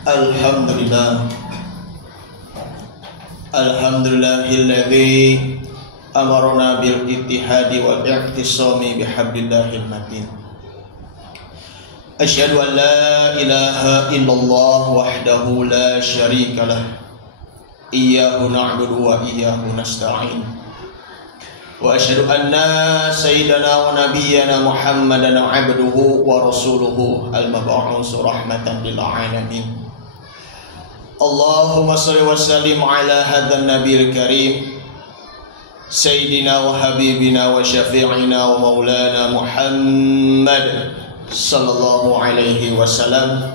Alhamdulillah. Alhamdulillahilladzi amarna bil ittihadi wal i'tisami bihablillahil matin. Asyhadu an la ilaha illallah wahdahu la syarika lah. Iyyahu na'budu wa iyyahu nasta'in. Wa asyhadu anna sayyidana wa nabiyyana Muhammadan 'abduhu wa rasuluhu al-mab'uts rahmatan lil alamin. Allahumma shalli wa sallim ala hadzal nabiyil karim sayyidina wa habibina wa syafi'ina wa maulana Muhammad sallallahu alaihi wasallam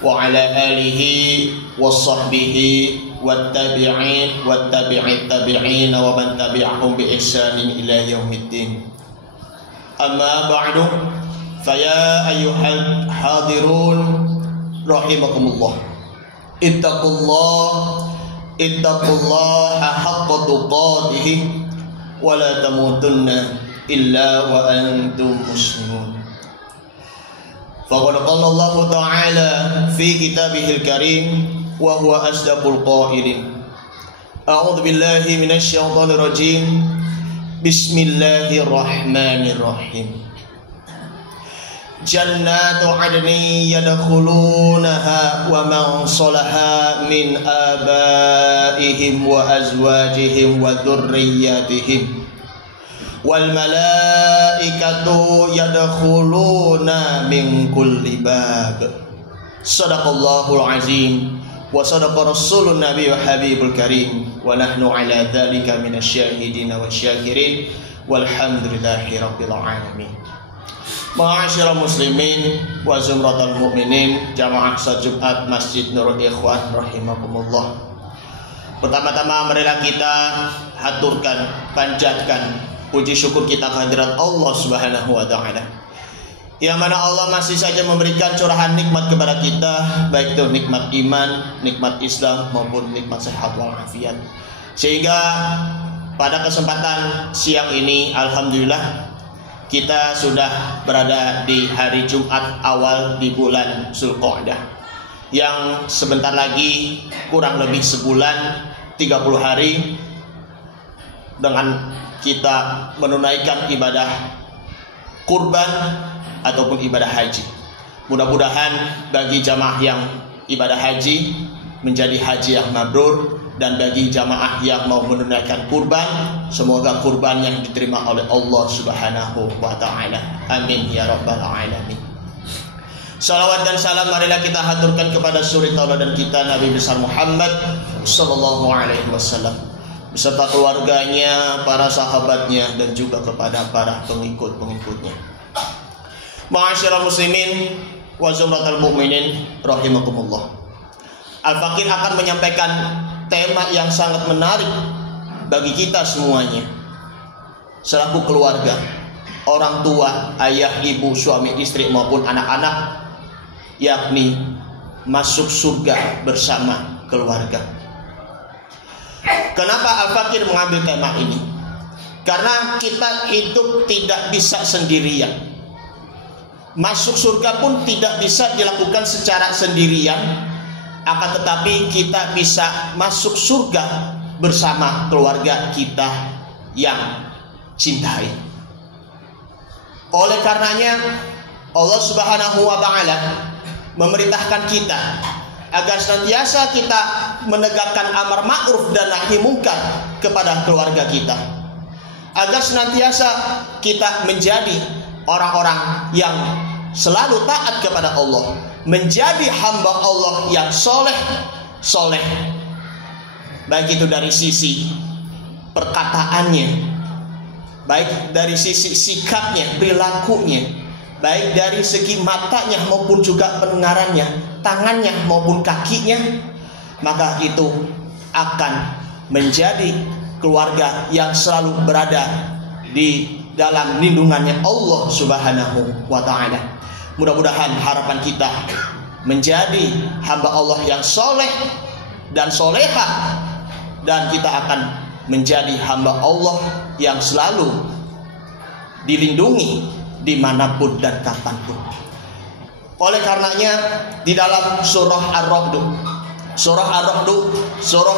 wa ala alihi wa sahbihi wat tabi'in wat tabi'it tabi'in wa man tabi'ahum bi ihsanin ila yaumiddin. Amma ba'du, faya ayyuhal hadirun rahimakumullah. Ittaqullaha haqqa tuqatih wa la tamutunna illa wa antum muslimun. Faqad qala Allah ta'ala fi kitabihil karim wa huwa asdaqul qailin. A'udzu billahi minasy syaithanir rajim. Bismillahirrahmanirrahim. Jannatu adni yadkhulunaha wa man salaha min abaihim wa azwajihim wa dhurriyyatihim wal malaikatu yadkhuluna min kulli bab. Shadaqallahul azim wa sadaqa rasulun nabiy wa habibul karim wa nahnu ala dzalika minasyahidin wasyakirin walhamdulillahi rabbil alamin. Ma'asyiral muslimin wa zumratal mu'minin, jamaah salat Jumat Masjid Nurul Ikhwan rahimakumullah. Pertama-tama marilah kita haturkan, panjatkan puji syukur kita kehadirat Allah Subhanahu wa taala. Yang mana Allah masih saja memberikan curahan nikmat kepada kita, baik itu nikmat iman, nikmat Islam maupun nikmat sehat walafiat. Sehingga pada kesempatan siang ini alhamdulillah kita sudah berada di hari Jumat awal di bulan Zulqa'dah, yang sebentar lagi kurang lebih sebulan 30 hari dengan kita menunaikan ibadah kurban ataupun ibadah haji. Mudah-mudahan bagi jamaah yang ibadah haji menjadi haji yang mabrur, dan bagi jamaah yang mau menunaikan kurban, semoga kurban yang diterima oleh Allah Subhanahu wa taala. Amin ya rabbal alamin. Salawat dan salam marilah kita haturkan kepada suri tauladan kita Nabi besar Muhammad sallallahu alaihi wasallam beserta keluarganya, para sahabatnya, dan juga kepada para pengikut-pengikutnya. Ma'asyiral muslimin wa zumratal mu'minin rahimakumullah. Al-Fakir akan menyampaikan tema yang sangat menarik bagi kita semuanya selaku keluarga, orang tua, ayah, ibu, suami, istri maupun anak-anak, yakni masuk surga bersama keluarga. Kenapa Al-Fakir mengambil tema ini? Karena kita hidup tidak bisa sendirian. Masuk surga pun tidak bisa dilakukan secara sendirian. Akan tetapi kita bisa masuk surga bersama keluarga kita yang cintai. Oleh karenanya Allah Subhanahu wa taala memerintahkan kita agar senantiasa kita menegakkan amar ma'ruf dan nahi mungkar kepada keluarga kita, agar senantiasa kita menjadi orang-orang yang selalu taat kepada Allah, menjadi hamba Allah yang soleh, baik itu dari sisi perkataannya, baik dari sisi sikapnya, perilakunya, baik dari segi matanya maupun juga pendengarannya, tangannya maupun kakinya, maka itu akan menjadi keluarga yang selalu berada di dalam lindungannya Allah Subhanahu wa taala. Mudah-mudahan harapan kita menjadi hamba Allah yang soleh dan soleha, dan kita akan menjadi hamba Allah yang selalu dilindungi dimanapun dan kapanpun. Oleh karenanya di dalam surah Ar-Ra'd, surah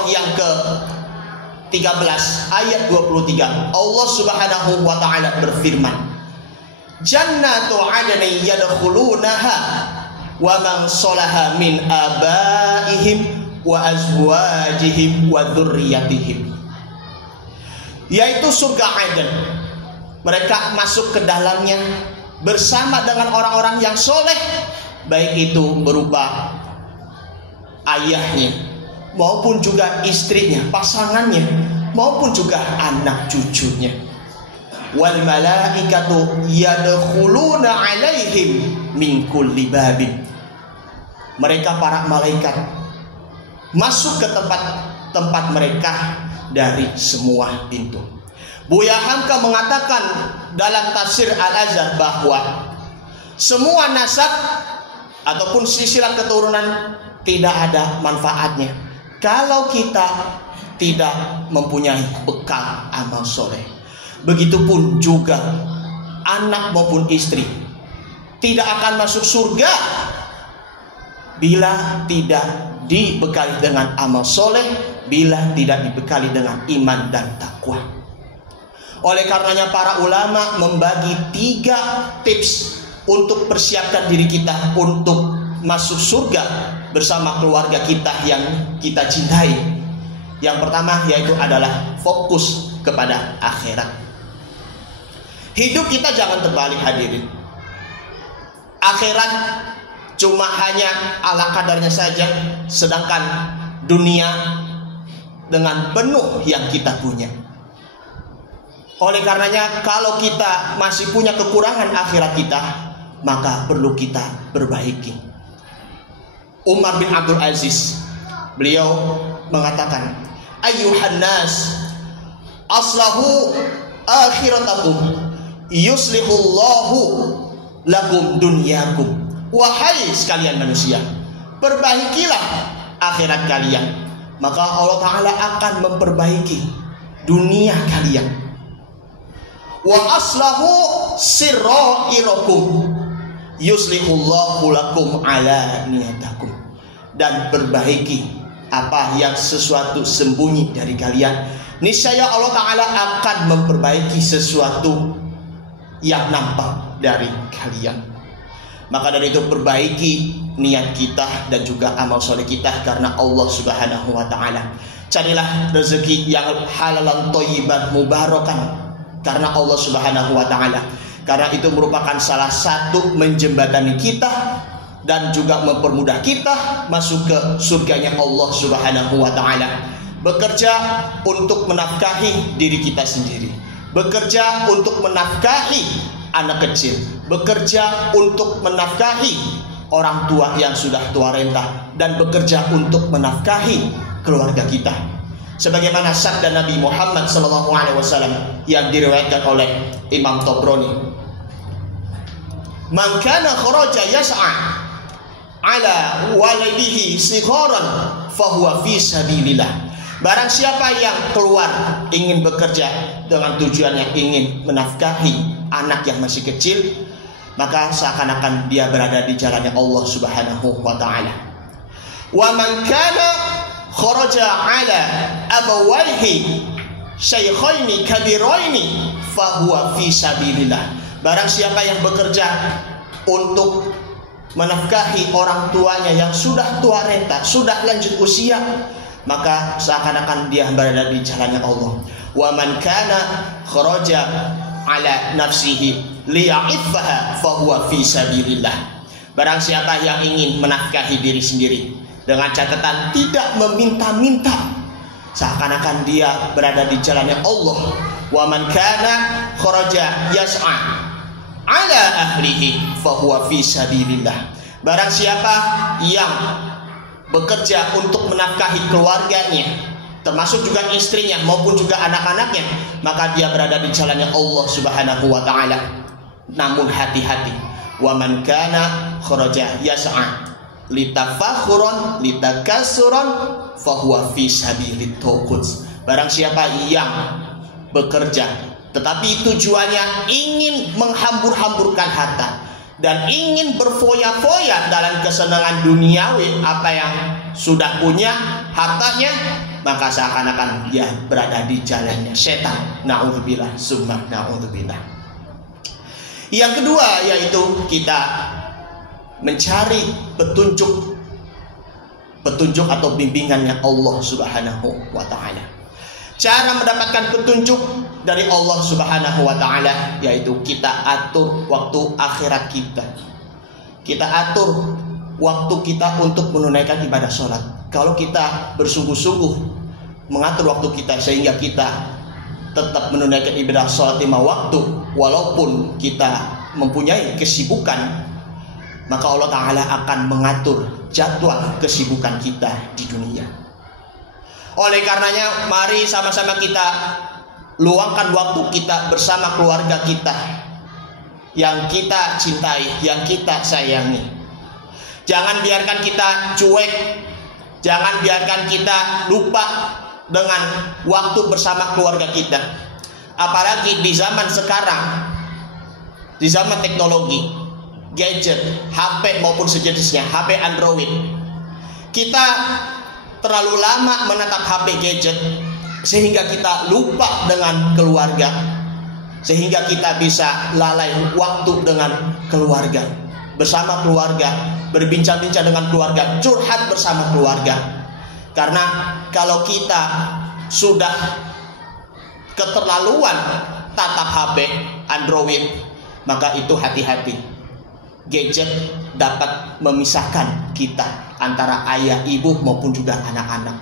yang ke-13 ayat 23, Allah Subhanahu wa taala berfirman, Jannatu 'adnin yadkhulunaha wa man salaha min abaihim wa azwajihim wa dzurriyyatihim. Yaitu surga Aden. Mereka masuk ke dalamnya bersama dengan orang-orang yang soleh, baik itu berupa ayahnya maupun juga istrinya, pasangannya, maupun juga anak cucunya. Wal malaikatu yadkhuluna 'alaihim min kulli babin. Mereka para malaikat masuk ke tempat mereka dari semua pintu. Buya Hamka mengatakan dalam tafsir Al-Azhar bahwa semua nasab ataupun silsilah keturunan tidak ada manfaatnya kalau kita tidak mempunyai bekal amal soleh. Begitupun juga anak maupun istri tidak akan masuk surga bila tidak dibekali dengan amal soleh, bila tidak dibekali dengan iman dan takwa. Oleh karenanya para ulama membagi 3 tips untuk persiapkan diri kita untuk masuk surga bersama keluarga kita yang kita cintai. Yang pertama yaitu adalah fokus kepada akhirat. Hidup kita jangan terbalik hadirin. Akhirat cuma hanya ala kadarnya saja, sedangkan dunia dengan penuh yang kita punya. Oleh karenanya kalau kita masih punya kekurangan akhirat kita, maka perlu kita perbaiki. Umar bin Abdul Aziz, beliau mengatakan, Ayyuhan nas, aslahu akhiratakum, yuslihullahu lakum dunyakum. Wahai sekalian manusia, perbaikilah akhirat kalian, maka Allah Ta'ala akan memperbaiki dunia kalian. Wa aslahu sirrairakum, yuslihullahu lakum ala niyatakum. Dan perbaiki apa yang sesuatu sembunyi dari kalian, niscaya Allah Ta'ala akan memperbaiki sesuatu yang nampak dari kalian. Maka dari itu perbaiki niat kita dan juga amal soleh kita karena Allah Subhanahu wa Ta'ala. Carilah rezeki yang halalan thayyiban mubarakan karena Allah Subhanahu wa Ta'ala. Karena itu merupakan salah satu menjembatani kita dan juga mempermudah kita masuk ke surganya Allah Subhanahu wa Ta'ala. Bekerja untuk menafkahi diri kita sendiri, bekerja untuk menafkahi anak kecil, bekerja untuk menafkahi orang tua yang sudah tua renta, dan bekerja untuk menafkahi keluarga kita. Sebagaimana sabda Nabi Muhammad SAW yang diriwayatkan oleh Imam Tabrani, Man kana kharaja yas'a ala walidihi sigharan fahuwa fi sabilillah. Barang siapa yang keluar ingin bekerja dengan tujuan yang ingin menafkahi anak yang masih kecil, maka seakan-akan dia berada di jalannya Allah Subhanahu wa Ta'ala. Wa man kana kharaja ala abawaihi syaikhaini kabiraini fahuwa fi sabilillah. Barang siapa yang bekerja untuk menafkahi orang tuanya yang sudah tua renta, sudah lanjut usia, maka seakan-akan dia berada di jalannya Allah. Wa man kana kharaja ala nafsihi liya'iffaha fahuwa fi sabilillah. Barang siapa yang ingin menafkahi diri sendiri dengan catatan tidak meminta-minta, seakan-akan dia berada di jalannya Allah. Wa man kana kharaja yas'a ala ahlihi fahuwa fi sabilillah. Barang siapa yang bekerja untuk menafkahi keluarganya, termasuk juga istrinya maupun juga anak-anaknya, maka dia berada di jalannya Allah Subhanahu wa Ta'ala. Namun hati-hati, wa man kana kharaja yas'a litafakhuran litakasuran fahuwa fi sabilit tauqut. Barang siapa yang bekerja tetapi tujuannya ingin menghambur-hamburkan harta, dan ingin berfoya-foya dalam kesenangan duniawi, apa yang sudah punya, hartanya, maka seakan-akan dia berada di jalannya setan. Na'udzubillah, summa na'udzubillah. Yang kedua yaitu kita mencari petunjuk atau bimbingannya Allah Subhanahu wa ta'ala. Cara mendapatkan petunjuk dari Allah Subhanahu wa ta'ala yaitu kita atur waktu akhirat kita. Kita atur waktu kita untuk menunaikan ibadah sholat. Kalau kita bersungguh-sungguh mengatur waktu kita sehingga kita tetap menunaikan ibadah sholat 5 waktu, walaupun kita mempunyai kesibukan, maka Allah Ta'ala akan mengatur jadwal kesibukan kita di dunia. Oleh karenanya, mari sama-sama kita luangkan waktu kita bersama keluarga kita yang kita cintai, yang kita sayangi. Jangan biarkan kita cuek, jangan biarkan kita lupa dengan waktu bersama keluarga kita. Apalagi di zaman sekarang, di zaman teknologi, gadget, HP maupun sejenisnya, HP Android, kita terlalu lama menatap HP gadget sehingga kita lupa dengan keluarga, sehingga kita bisa lalai waktu dengan keluarga, bersama keluarga, berbincang-bincang dengan keluarga, curhat bersama keluarga. Karena kalau kita sudah keterlaluan tatap HP Android, maka itu hati-hati. Gadget dapat memisahkan kita antara ayah, ibu maupun juga anak-anak.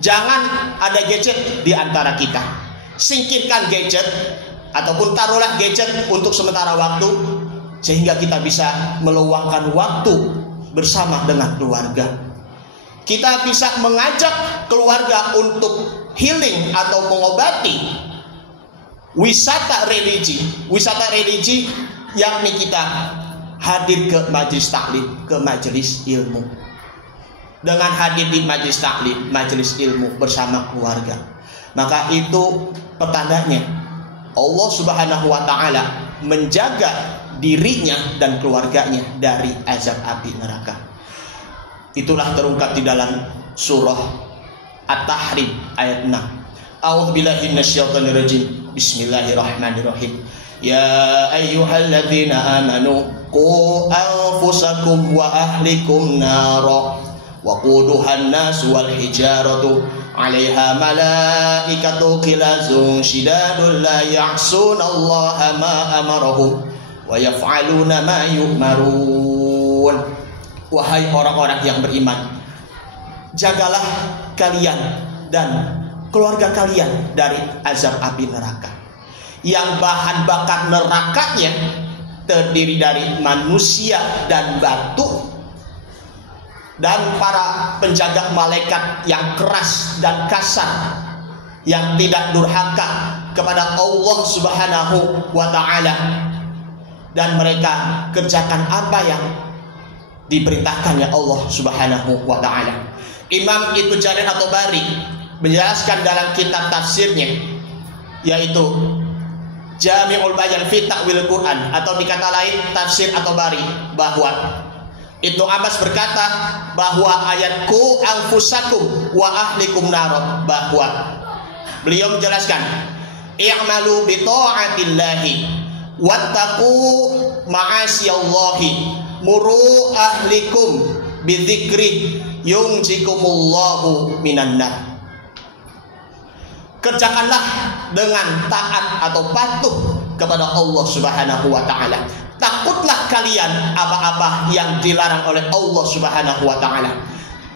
Jangan ada gadget di antara kita. Singkirkan gadget ataupun taruhlah gadget untuk sementara waktu sehingga kita bisa meluangkan waktu bersama dengan keluarga. Kita bisa mengajak keluarga untuk healing atau mengobati wisata religi, yakni kita hadir ke majelis taklim, ke majelis ilmu. Dengan hadir di majelis taklim, majelis ilmu bersama keluarga, maka itu petandanya Allah Subhanahu wa ta'ala menjaga dirinya dan keluarganya dari azab api neraka. Itulah terungkap di dalam surah At-Tahrim ayat 6. A'udzubillahi minasyaitonir rajim. Bismillahirrahmanirrahim. Ya ayyuhalladzina amanu qu anfusakum wa ahlikum nara waquduhan nas wal hijaratu 'alaiha malaikatu qilazun shidadun la ya'sunallaha ma amarahum wa yaf'aluna ma yu'marun. Wahai orang-orang yang beriman, jagalah kalian dan keluarga kalian dari azab api neraka, yang bahan bakar nerakanya terdiri dari manusia dan batu, dan para penjaga malaikat yang keras dan kasar, yang tidak durhaka kepada Allah Subhanahu wa ta'ala, dan mereka kerjakan apa yang diperintahkannya Allah Subhanahu wa ta'ala. Imam Ibnu Jarir At-Tabari menjelaskan dalam kitab tafsirnya, yaitu Jami'ul Bayan fi Ta'wil Quran, atau dikata lain tafsir At-Tabari, bahwa Ibnu Abbas berkata bahwa ayat ku anfusakum wa ahlikum nar, bahwa beliau menjelaskan i'malu bi ta'atillahi wattaqu ma'asiyallahi muru ahlikum bidzikri yunjikumullahu minan nar. Kerjakanlah dengan taat atau patuh kepada Allah Subhanahu wa ta'ala. Takutlah kalian apa-apa yang dilarang oleh Allah Subhanahu wa ta'ala.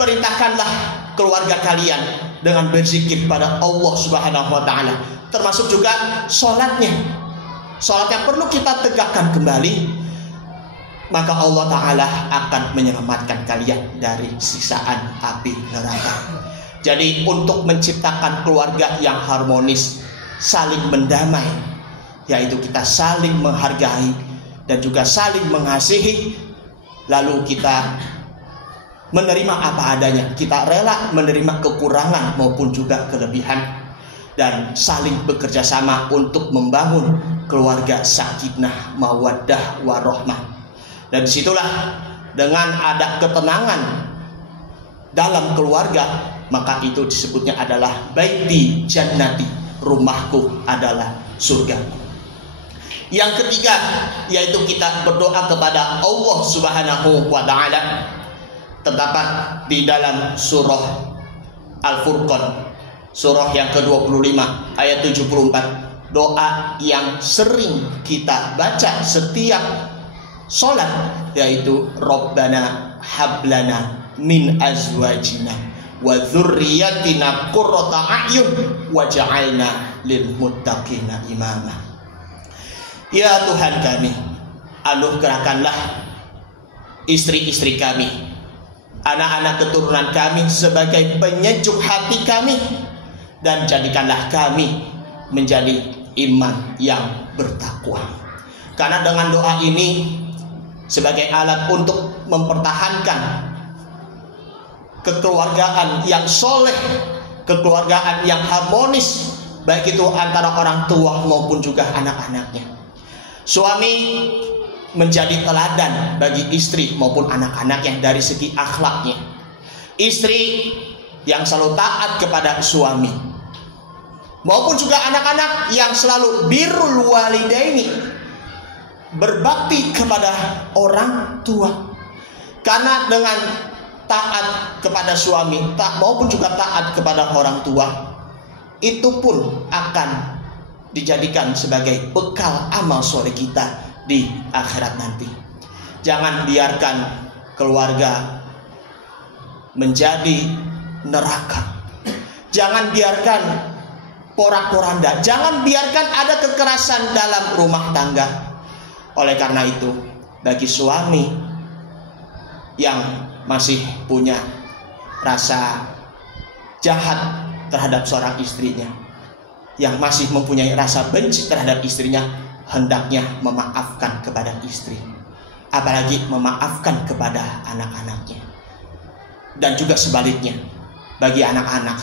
Perintahkanlah keluarga kalian dengan berzikir pada Allah Subhanahu wa ta'ala, termasuk juga sholatnya. Sholat yang perlu kita tegakkan kembali, maka Allah Ta'ala akan menyelamatkan kalian dari siksaan api neraka. Jadi untuk menciptakan keluarga yang harmonis, saling mendamai, yaitu kita saling menghargai dan juga saling mengasihi, lalu kita menerima apa adanya, kita rela menerima kekurangan maupun juga kelebihan, dan saling bekerja sama untuk membangun keluarga sakinah mawaddah warahmah. Dan disitulah dengan ada ketenangan dalam keluarga, maka itu disebutnya adalah baiti jannati, rumahku adalah surga. Yang ketiga yaitu kita berdoa kepada Allah Subhanahu wa taala. Terdapat di dalam surah Al-Furqan, surah yang ke-25 ayat 74, doa yang sering kita baca setiap sholat, yaitu Rabbana hablana min azwajina wa dzurriyyatina qurrata a'yun waj'alna lil muttaqina imama. Ya Tuhan kami, anugerahkanlah istri-istri kami, anak-anak keturunan kami sebagai penyejuk hati kami, dan jadikanlah kami menjadi iman yang bertakwa. Karena dengan doa ini sebagai alat untuk mempertahankan kekeluargaan yang soleh, kekeluargaan yang harmonis, baik itu antara orang tua maupun juga anak-anaknya. Suami menjadi teladan bagi istri maupun anak-anaknya dari segi akhlaknya. Istri yang selalu taat kepada suami, maupun juga anak-anak yang selalu birrul walidaini, berbakti kepada orang tua. Karena dengan taat kepada suami maupun juga taat kepada orang tua, itu pun akan dijadikan sebagai bekal amal soleh kita di akhirat nanti. Jangan biarkan keluarga menjadi neraka. Jangan biarkan porak-poranda. Jangan biarkan ada kekerasan dalam rumah tangga. Oleh karena itu, bagi suami yang masih punya rasa jahat terhadap seorang istrinya, yang masih mempunyai rasa benci terhadap istrinya, hendaknya memaafkan kepada istri, apalagi memaafkan kepada anak-anaknya. Dan juga sebaliknya, bagi anak-anak,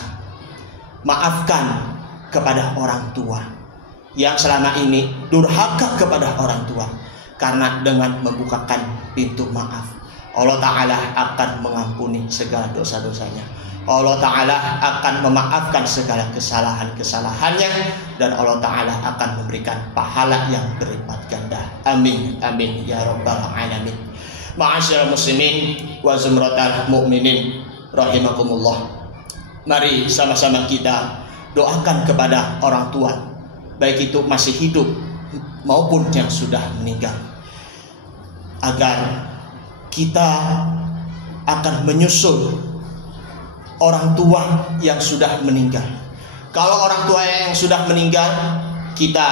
maafkan kepada orang tua yang selama ini durhaka kepada orang tua. Karena dengan membukakan pintu maaf, Allah Ta'ala akan mengampuni segala dosa-dosanya. Allah Ta'ala akan memaafkan segala kesalahan-kesalahannya, dan Allah Ta'ala akan memberikan pahala yang berlipat ganda. Amin, amin ya rabbal alamin. Ma'asyiral muslimin wa zumratal mu'minin rahimakumullah. Mari sama-sama kita doakan kepada orang tua, baik itu masih hidup maupun yang sudah meninggal, agar kita akan menyusul orang tua yang sudah meninggal. Kalau orang tua yang sudah meninggal, kita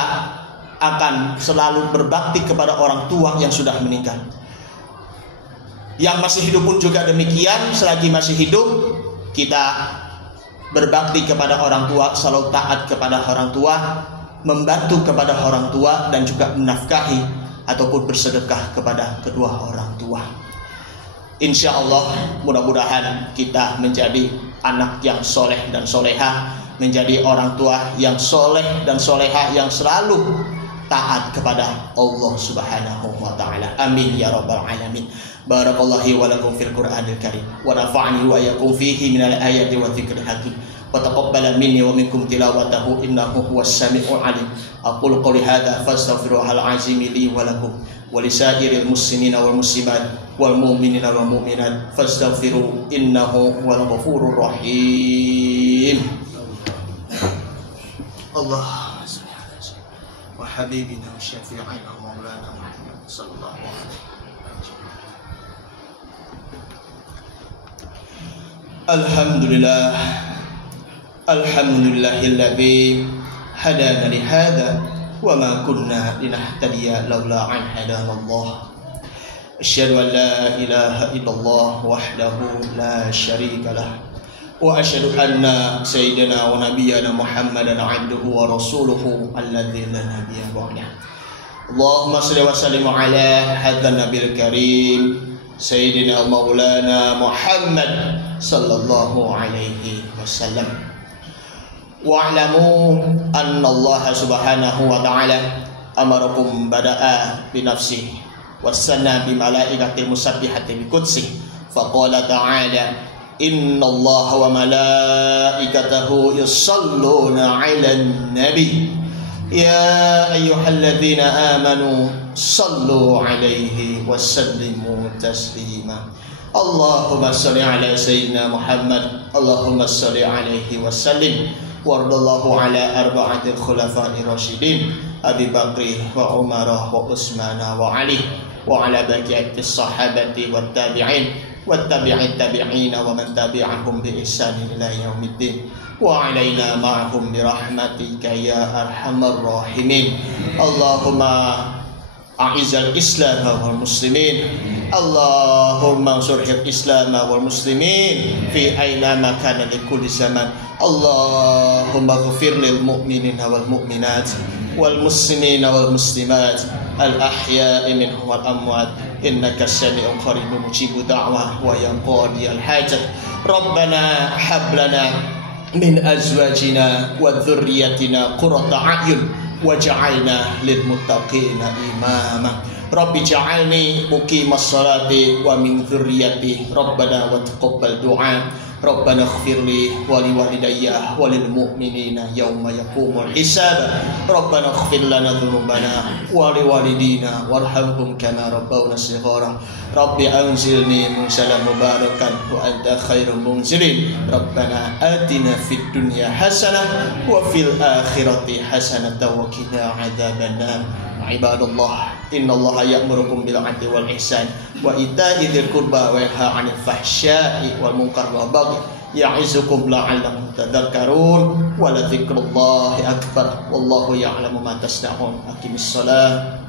akan selalu berbakti kepada orang tua yang sudah meninggal. Yang masih hidup pun juga demikian. Selagi masih hidup, kita berbakti kepada orang tua, selalu taat kepada orang tua, membantu kepada orang tua, dan juga menafkahi ataupun bersedekah kepada kedua orang tua. Insya Allah, mudah-mudahan kita menjadi anak yang soleh dan soleha, menjadi orang tua yang soleh dan soleha, yang selalu taat kepada Allah Subhanahu wa ta'ala. Amin ya rabbal alamin. Barakallahu wa lakum fil Qur'anil Karim, wa nafa'ani wa yakum fihi minal ayati wa dzikril hakim, wa taqabbala minni wa minkum tilawatahu innahu huwas sami'ul alim. Aqulu qouli hadza fastaghfirullahal azim li wa lakum wa lisairil muslimina wal muslimat wal mu'minina wal mu'minat fastaghfiru innahu huwal ghafurur rahim. Allah wa habibina wa syafi'ina wa maulana Muhammad sallallahu alaihi wasallam. Alhamdulillah, alhamdulillahilladzi hadana li hadza wa ma kunna linahtadiya laula an hadanallah. Asyhadu an la ilaha illallah wahdahu la syarika lah, wa asyhadu anna sayyidina wa nabiyyana Muhammadan abduhu wa rasuluhu alladzi la nabiyya ba'dah. Allahumma shalli wa sallim ala hadzal nabiyil karim sayyidina maulana Muhammad sallallahu alaihi wasallam. Wa'lamu anna Allah subhanahu wa ta'ala amarakum bada'a binafsihi wasanna bi malaikatil musabbihati bi qudsi faqala ta'ala innallaha wa malaikatahu yusalluna 'alan nabi ya ayyuhalladzina amanu sallu 'alaihi wasallimu taslima Allahumma shalli 'ala sayyidina Muhammad Allahumma shalli 'alaihi wasallim wardallahu 'ala arba'atil khulafa'ir rasyidin Abi Bakri wa Umar wa Utsman wa Ali wa 'ala baqiyatis sahabati wat tabi'in wat tabi'in tabi'in wa man tabi'ahum bi ihsan ila yaumiddin wa 'alaina ma'hum bi rahmatika ya arhamar rahimin Allahumma a'izal islam wal muslimin Allahumma ansuril islam wal muslimin fi aina makana li kulli zaman Allahumma ighfir lil mu'minina wal mu'minat wal muslimina wal muslimat al ahya'i minhum wal amwat innaka sami'un qaribun mujibud da'wah wa ya qadiyal hajat rabbana hab lana min azwajina wa dhurriyyatina qurrata a'yun waj'alna lil muttaqina imama rabbi ja'alni muqimas salati wa min dzurriyyati rabbana wa taqabbal du'a rabbana ighfirli wa liwalidayya wa lil mu'minina yauma yaqumul hisab rabbana ighfir lana dzunubana wa liwalidina warhamhum kama rabbawna shighara rabbi anzilni munzalan mubarakan wa anta khairul munzilin rabbana atina fid dunya hasanah wa fil akhirati hasanatan wa qina adzabannar ibadallah innallaha ya'murukum bil 'adli wal ihsan wa ita'i dzil qurba wa yanha 'anil fahsya'i wal munkar wal baghi ya'izukum la'allakum tadhakkarun wa la dzikrullahi akbar wallahu ya'lamu ma tasna'un aqimis shalah